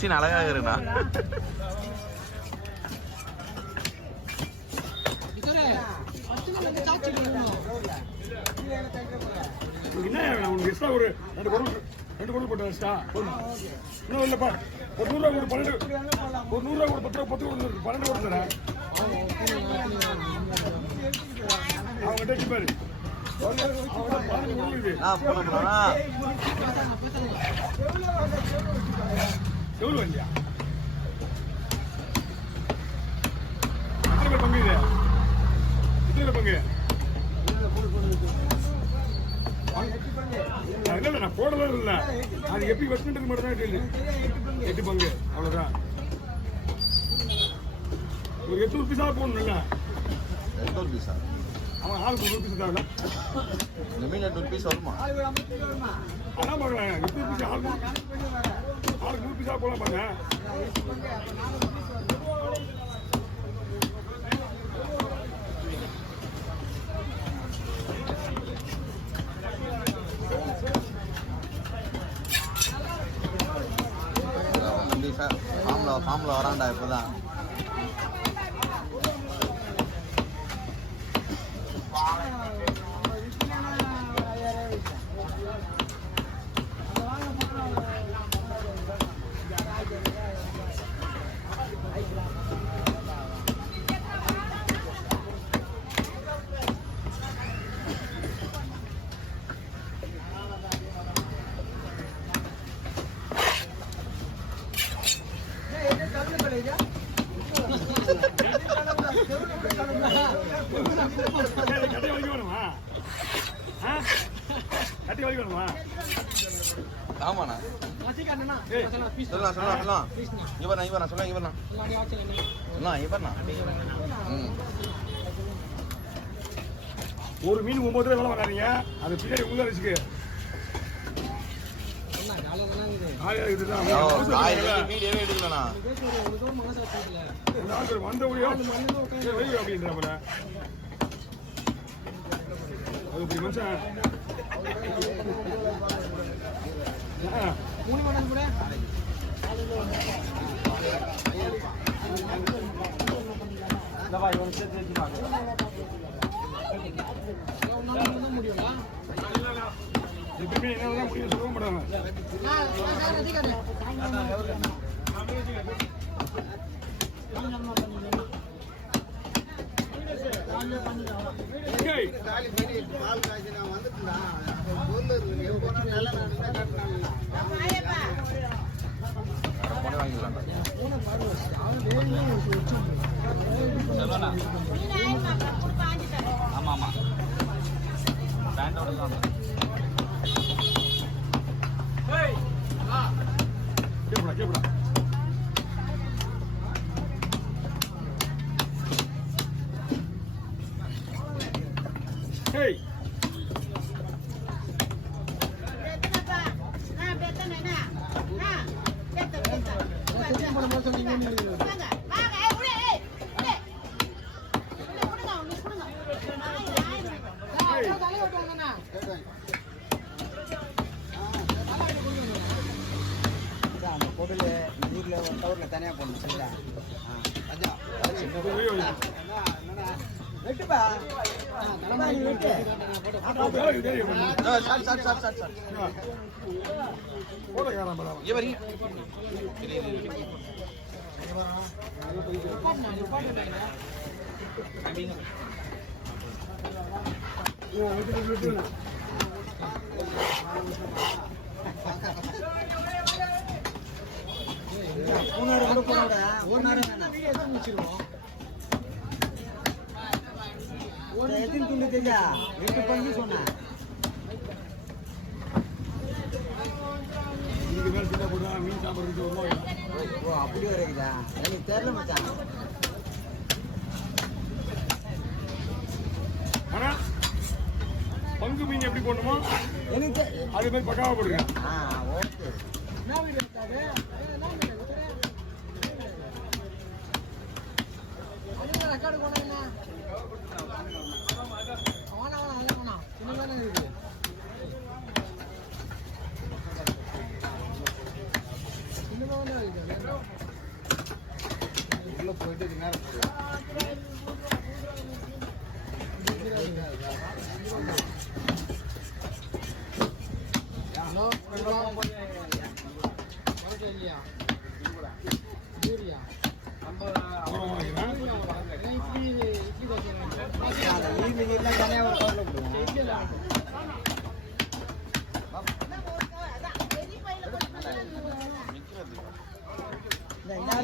சின்ன அழகாக இருக்குண்ணா. என்ன உனக்கு எக்ஸ்ட்ரா ஒரு 2 பொருள் போட்டு எக்ஸ்ட்ரா இன்னும் இல்லைப்பா. ஒரு 100 ரூபா ஒரு 12 ஒரு 100 ரூபா ஒரு 10 ரூபா 10 கொடுத்து 12 கொடுத்து தரேன். அவங்க டேக்கி பாரு எவ்வளோ இல்லையா? எத்தனை பங்கு இது? எத்தனை பங்கு? இல்லை நான் போடலாம் இல்லை. அது எப்படி வச்சுட்டு மட்டும் தான் கேள்வி. 8 பங்கு அவ்வளோதான். ஒரு 800 பீஸா போடணும் இல்லை? 800 பீஸா? அவன் ஆளுக்கு 100 பீஸ் தான். இந்த மீன் 800 பீஸ் வருமா? அதான் பார்க்கலாம். 800 பீஸ் ஆளுக்கு 100 பீஸா போடலாம் பாருங்க. ஃபார்ம்ல வரான்டா இப்போதான். ஆமாண்ணா சொல்லலாம் சொல்லலாம் சொல்லலாம். இவர்ண்ணா சொல்ல இவர்ண்ணா ஒரு மீன் 9 ரூபா வேலை வாங்காதீங்க. அது பின்னாடி உள்ள வச்சுக்கு வந்த அப்படின்ற அது மனுஷன் எப்பயுமே என்னதான் முடியும் சொல்ல மாட்டாங்க. ஆமா ஆமா பேண்டோட தான். கேப்படா hey தனியா போடணும். எத்தனை துண்டு தெரியா? 8 பங்கு சொன்னேன். ஓ அப்படி வரைக்குதா? எனக்கு தெரியல மச்சான். பங்கு மீன் எப்படி போடணுமோ எனக்கு அது மாதிரி பக்காவா போடுங்க. ஓகே. என்ன வீடு இருக்காது? ரெக்கார்டு போனா என்ன? அவனா சின்னதானே இருக்கு.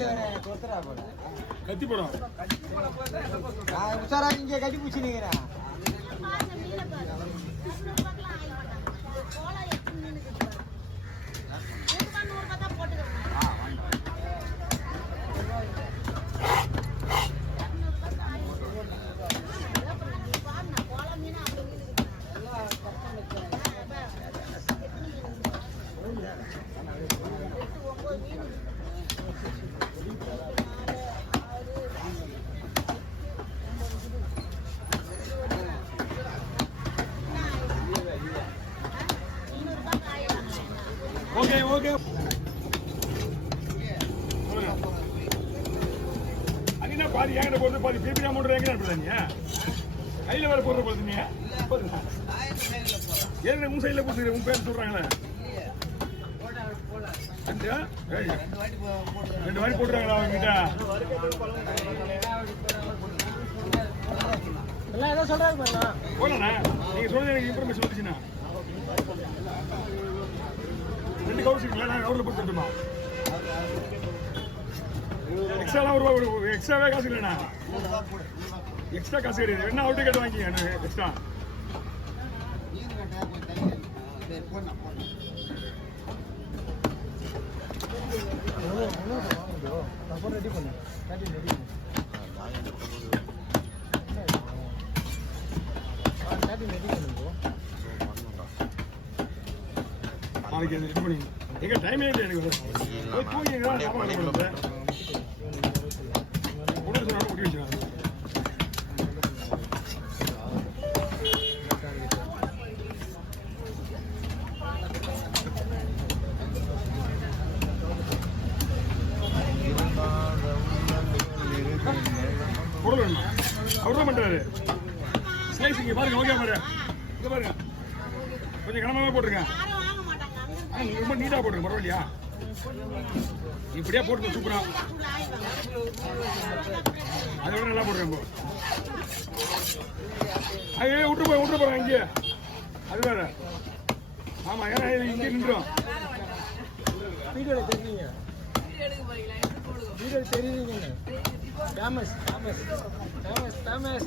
கையில வேற கொத்துறா போல. கத்தி போடும். நான் உஷாரா இங்கே கட்டி பிடிச்சி நிக்கிறேன். Okay okay. அண்ணா பாதி என்கிட்ட போடுறது பாதி பேபி அமௌண்ட் எங்க போடுற நீ? கையில வேற போடுற போடுறது நீ? ஏன் உன் சைடுல போடுற உன் பேர் சொல்றாங்களே? ரெண்டு வாட்டி போட்டுறாங்களா அவங்க கிட்ட? எல்லாம் ஏதோ சொல்றாரு பாருங்க. போலண்ணா நீங்க சொல்றது எனக்கு இன்ஃபர்மேஷன் வந்துச்சுண்ணா. 2 கவுர்ஸ் இருக்குல்ல, நான் கவுரில் போட்டு தட்டுமா? எக்ஸ்ட்ராலாம் ஒரு எக்ஸ்ட்ராவே காசு இல்லைண்ணா. எக்ஸ்ட்ரா காசு கிடையாது. வேணா அவுட்டு கேட்டு வாங்கிக்க எக்ஸ்ட்ரா. ரெடி பண்ணு. நாளைக்கு அது ரெடி பண்ணி எங்க டைமே இல்லை எனக்கு. போய் தூங்கிங்களா? ஞாபகம் பண்ணுறது உடனே சொன்னாலும் முடி வச்சுருக்காங்க. பொருள் வேணுமா? அவர் தான் பண்ணுறாரு. ஸ்லைஸ் இங்கே பாருங்க. ஓகே பாரு, இங்கே பாருங்க. கொஞ்சம் கனமாகவே போட்டுருங்க. ரொம்ப நீட்டாக போட்டுருங்க. பரவாயில்லையா? இப்படியே போட்டுருங்க. சூப்பரா அதை விட நல்லா போட்டுருங்க. அது விட்டு போகிறேன் இங்கே. அது வேற. ஆமாம், ஏன்னா இங்கே நின்றுடும். வீடியோவில் தெரியுங்க. வீடியோவில் தெரியுங்க. Famous famous famous famous.